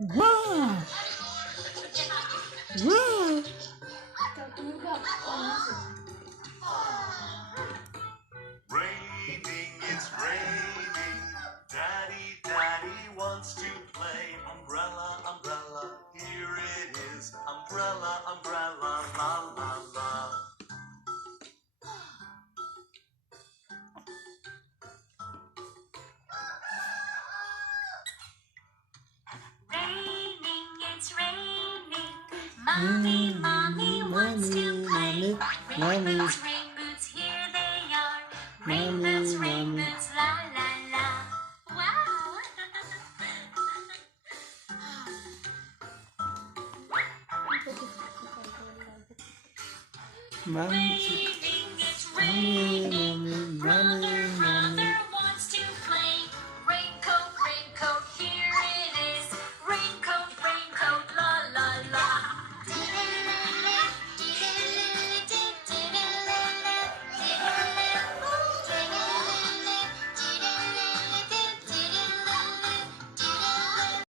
Wow! Wow! Raining, it's raining. Daddy wants to play. Umbrella, umbrella, here it is. Umbrella, umbrella, la la la. Raining, it's raining. Mommy wants to play. Rain boots, here they are. Rain boots, la la la. Wow! Mommy, Raining, it's mommy, raining. mommy, mommy.